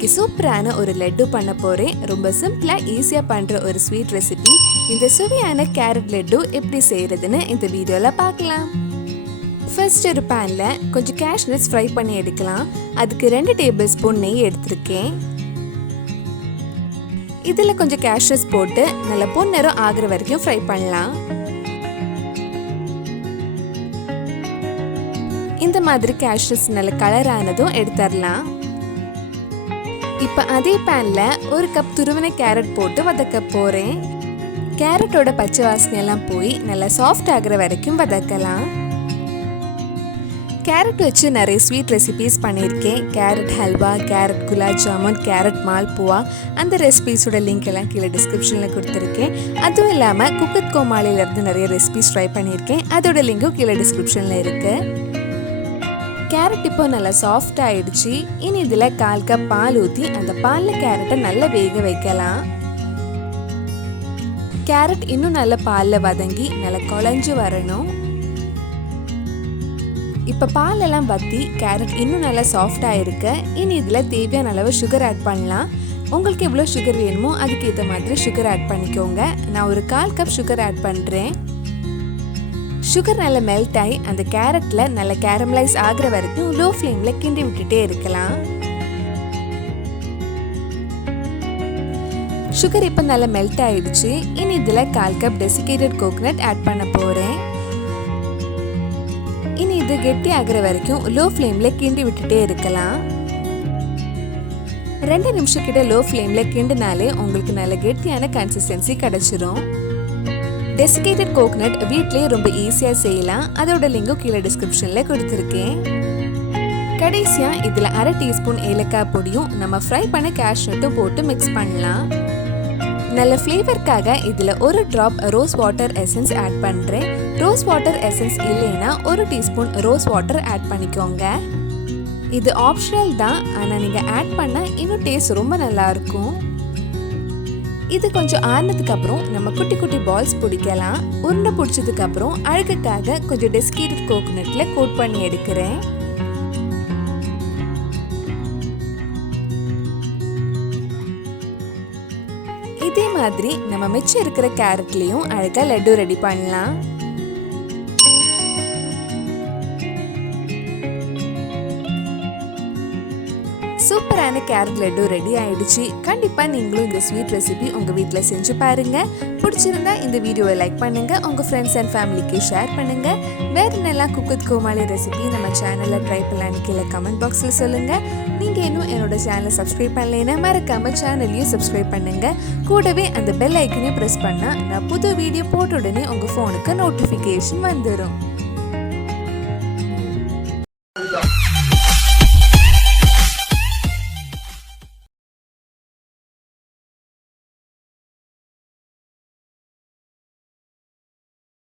இன்னைக்கு சூப்பரான ஒரு லட்டு பண்ண போறேன். ரொம்ப சிம்பிளா ஈஸியா பண்ற ஒரு ஸ்வீட் ரெசிபி. இந்த சுவையான கேரட் லட்டு எப்படி செய்யறதுன்னு இந்த வீடியோல பார்க்கலாம். ஃபர்ஸ்ட் ஒரு பேன்ல கொஞ்சம் கேஷ்நட்ஸ் ஃப்ரை பண்ணி எடுக்கலாம். அதுக்கு 2 டேபிள் ஸ்பூன் நெய் எடுத்திருக்கேன். இதுல கொஞ்சம் கேஷ்நட்ஸ் போட்டு நல்ல பொன்னிறம் ஆகுற வரைக்கும் ஃப்ரை பண்ணலாம். இந்த மாதிரி கேஷ்நட்ஸ் நல்ல கலர் ஆனதும் எடுத்துடலாம். இப்போ அதே பேன்ல ஒரு கப் துருவின கேரட் போட்டு வதக்க போறேன். கேரட்டோட பச்சை வாசனை எல்லாம் போய் நல்லா சாஃப்ட் ஆகுற வரைக்கும் வதக்கலாம். கேரட் வச்சு நிறைய ஸ்வீட் ரெசிபீஸ் பண்ணியிருக்கேன். Carrot halwa, carrot gulab jamun, carrot malpua, அந்த ரெசிபீஸோட லிங்க் எல்லாம் கீழே டிஸ்கிரிப்ஷனில் கொடுத்துருக்கேன். அதுவும் இல்லாமல் குக்கத் கோமாளிலேருந்து நிறைய ரெசிபீஸ் ட்ரை பண்ணியிருக்கேன். அதோட லிங்க்கும் கீழே டிஸ்கிரிப்ஷனில் இருக்குது. கேரட் இப்போ நல்லா சாஃப்ட் ஆயிடுச்சு. இனி இதில் 1/4 கப் பால் ஊற்றி அந்த பாலில் கேரட்டை நல்லா வேக வைக்கலாம். கேரட் இன்னும் நல்ல பாலில் வதங்கி நல்லா குழஞ்சு வரணும். இப்போ பாலெல்லாம் வற்றி கேரட் இன்னும் நல்லா சாஃப்ட் ஆயிருக்கு. இனி இதில் தேவையான அளவு சுகர் ஆட் பண்ணலாம். உங்களுக்கு எவ்வளோ சுகர் வேணுமோ அதுக்கு ஏற்ற மாதிரி சுகர் ஆட் பண்ணிக்கோங்க. நான் ஒரு 1/4 கப் சுகர் ஆட் பண்ணுறேன். சுகர் நல்லா மெல்ட் ஆகி அந்த கேரட்ல நல்லா கேரமலைஸ் ஆகுற வரைக்கும் லோ ஃப்ளேம்ல கிண்டி விட்டுட்டே இருக்கலாம். சுகர் இப்போ நல்லா மெல்ட் ஆயிடுச்சு. இனி இதுல 1/4 கப் டெசிகேட்டட் கோகனட் ஆட் பண்ண போறேன். இனி இது கெட்டி ஆகுற வரைக்கும் லோ ஃப்ளேம்ல கிண்டி விட்டுட்டே இருக்கலாம். 2 நிமிஷம் கிட்ட லோ ஃப்ளேம்ல கிண்டினாலே உங்களுக்கு நல்ல கெட்டியான கன்சிஸ்டன்சி கிடைச்சிரும். டெசிகேட்டட் கோகனட் வீட்லயே ரொம்ப ஈஸியா செய்யலாம். அதோட லிங்கும் கீழே டிஸ்கிரிப்ஷன்ல கொடுத்துருக்கேன். கடைசியா இதுல 1/2 டீஸ்பூன் ஏலக்காய் பொடியும் நம்ம ஃப்ரை பண்ண கேஷ்நட்டும் போட்டு மிக்ஸ் பண்ணலாம். நல்ல ஃப்ளேவருக்காக இதுல ஒரு drop rose water essence add பண்றேன். ரோஸ் வாட்டர் எசன்ஸ் இல்லைன்னா 1 டீஸ்பூன் ரோஸ் வாட்டர் ஆட் பண்ணிக்கோங்க. இது ஆப்ஷனல் தான், ஆனா நீங்க ஆட் பண்ணா இன்னும் டேஸ்ட் ரொம்ப நல்லா இருக்கும். இது கொஞ்சம் ஆறுனதுக்கு அப்புறம் நம்ம குட்டி குட்டி பால்ஸ் பிடிக்கலாம். உருண்டை பிடிச்சதுக்கு அப்புறம் அழகுக்காக கொஞ்சம் டெசிகேட்டட் கோகனட்ல கோட் பண்ணி எடுக்கிறேன். இதே மாதிரி நம்ம மிச்சம் இருக்கிற கேரட்லயும் அழகா லட்டு ரெடி பண்ணலாம். சூப்பரான கேரட் லட்டு ரெடி ஆயிடுச்சு. கண்டிப்பா நீங்களும் இந்த ஸ்வீட் ரெசிபி உங்க வீட்டில் செஞ்சு பாருங்க. பிடிச்சிருந்தா இந்த வீடியோவை லைக் பண்ணுங்க, உங்க ஃப்ரெண்ட்ஸ் அண்ட் ஃபேமிலிக்கு ஷேர் பண்ணுங்க. வேற என்னெல்லாம் குக்கத் கோமாளி ரெசிபி நம்ம சேனல்ல ட்ரை பண்ணலான்னு கீழே கமெண்ட் பாக்ஸ்ல சொல்லுங்க. நீங்க இன்னும் என்னோட சேனலை சப்ஸ்கிரைப் பண்ணலைன்னா மறக்காம சேனலையும் சப்ஸ்கிரைப் பண்ணுங்க. கூடவே அந்த பெல் ஐக்கனையும் பிரஸ் பண்ணா நான் புது வீடியோ போட்ட உடனே உங்க போனுக்கு நோட்டிஃபிகேஷன் வந்துடும்.